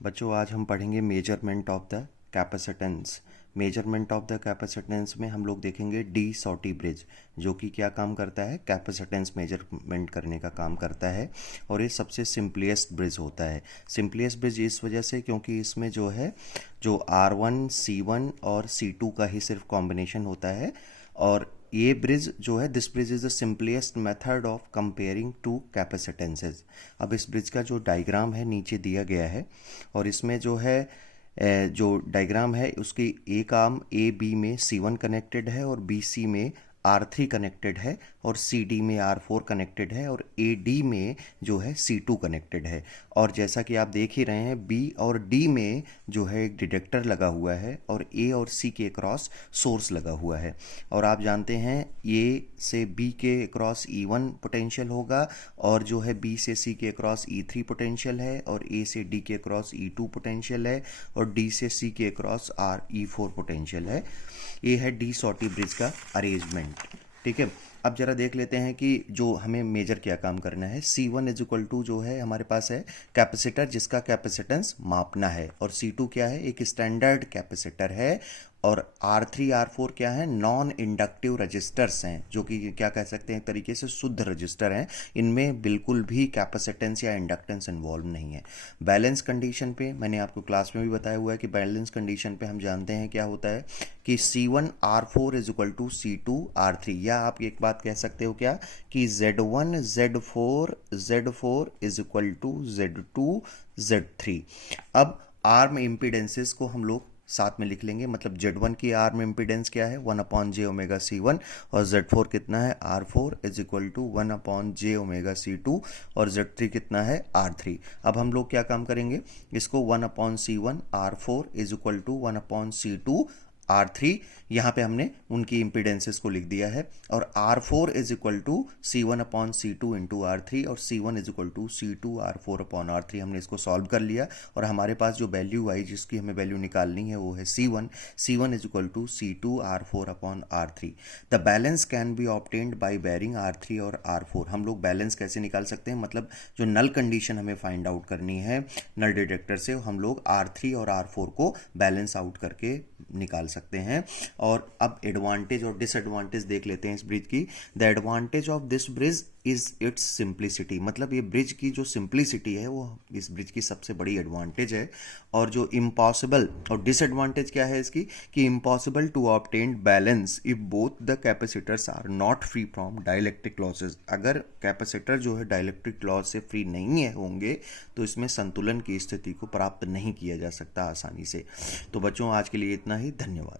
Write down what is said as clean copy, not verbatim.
बच्चों आज हम पढ़ेंगे measurement of the capacitance. Measurement of the capacitance में हम लोग देखेंगे डी सॉटी ब्रिज, जो कि क्या काम करता है, कैपेसिटेंस मेजरमेंट करने का काम करता है। और ये सबसे सिंपलेस्ट ब्रिज होता है। सिंपलेस्ट ब्रिज इस वजह से क्योंकि इसमें जो है जो R1 C1 और C2 का ही सिर्फ कॉम्बिनेशन होता है। और ये ब्रिज जो है, this bridge is the simplest method of comparing two capacitances. अब इस ब्रिज का जो डायग्राम है नीचे दिया गया है, और इसमें जो है जो डायग्राम है उसकी एक आर्म ए बी में C1 कनेक्टेड है और बी सी में R3 कनेक्टेड है, और CD में R4 कनेक्टेड है, और AD में जो है C2 कनेक्टेड है। और जैसा कि आप देख ही रहे हैं, B और D में जो है एक डिटेक्टर लगा हुआ है, और A और C के क्रॉस सोर्स लगा हुआ है। और आप जानते हैं A से B के क्रॉस E1 पोटेंशियल होगा, और जो है B से C के क्रॉस E3 पोटेंशियल है, और A से D के क्रॉस E2 पोटेंशियल है, और D से C के क्रॉस E4 पोटेंशियल है। ये है डी सॉटी ब्रिज का अरेंजमेंट। ठीक है, अब जरा देख लेते हैं कि जो हमें मेजर क्या काम करना है। C1 इज इक्वल टू जो है हमारे पास है कैपेसिटर जिसका कैपेसिटेंस मापना है, और C2 क्या है, एक स्टैंडर्ड कैपेसिटर है, और R3 R4 क्या है, नॉन इंडक्टिव रजिस्टर्स हैं, जो कि क्या कह सकते हैं एक तरीके से शुद्ध रजिस्टर हैं। इनमें बिल्कुल भी कैपेसिटेंस या इंडक्टेंस इन्वॉल्व नहीं है। बैलेंस कंडीशन पे मैंने आपको क्लास में भी बताया हुआ है कि बैलेंस कंडीशन पे हम जानते हैं क्या होता है कि C1 R4 is equal to C2 R3, या आप एक बात कह सकते हो क्या कि Z1 Z4 is equal to Z2 Z3। अब आर्म इम्पीडेंसेस को हम लोग साथ में लिख लेंगे, मतलब Z1 की आर्म इम्पीडेंस क्या है, 1/j⍵C1, और Z4 कितना है, R4 is equal to 1/j⍵C2, और Z3 कितना है, R3। अब हम लोग क्या काम करेंगे, इसको 1/C1 R4 is equal to 1/C2 R3, यहाँ पे हमने उनकी इम्पीडेंसेस को लिख दिया है, और R4 is equal to C1/C2 into R3, और C1 is equal to C2 R4/R3। हमने इसको सॉल्व कर लिया, और हमारे पास जो वैल्यू आई जिसकी हमें वैल्यू निकालनी है वो है C1 is equal to C2 R4/R3। The balance can be obtained by varying R3 और R4। हम लोग बैलेंस कैसे निकाल सकते हैं, मतलब जो नल कंडीशन हमें फाइंड आउट करनी है नल डिटेक्टर से, हम लोग R3 और R4 को बैलेंस आउट करके निकाल सकते हैं। और अब एडवांटेज और डिसएडवांटेज देख लेते हैं इस ब्रिज की। The advantage of this bridge is it's simplicity, मतलब ये ब्रिज की जो सिंप्लिसिटी है वो इस ब्रिज की सबसे बड़ी एडवांटेज है। और जो इम्पॉसिबल, और डिसएडवांटेज क्या है इसकी कि impossible to obtain balance if both the capacitors are not free from dielectric losses. अगर कैपेसिटर जो है डाइलेक्ट्रिक लॉस से फ्री नहीं है होंगे तो इसमें संतुलन की स्थिति को प्राप्त नहीं किया जा सकता आसानी से। तो बच्चों आज के लिए इतना ही, धन्यवाद।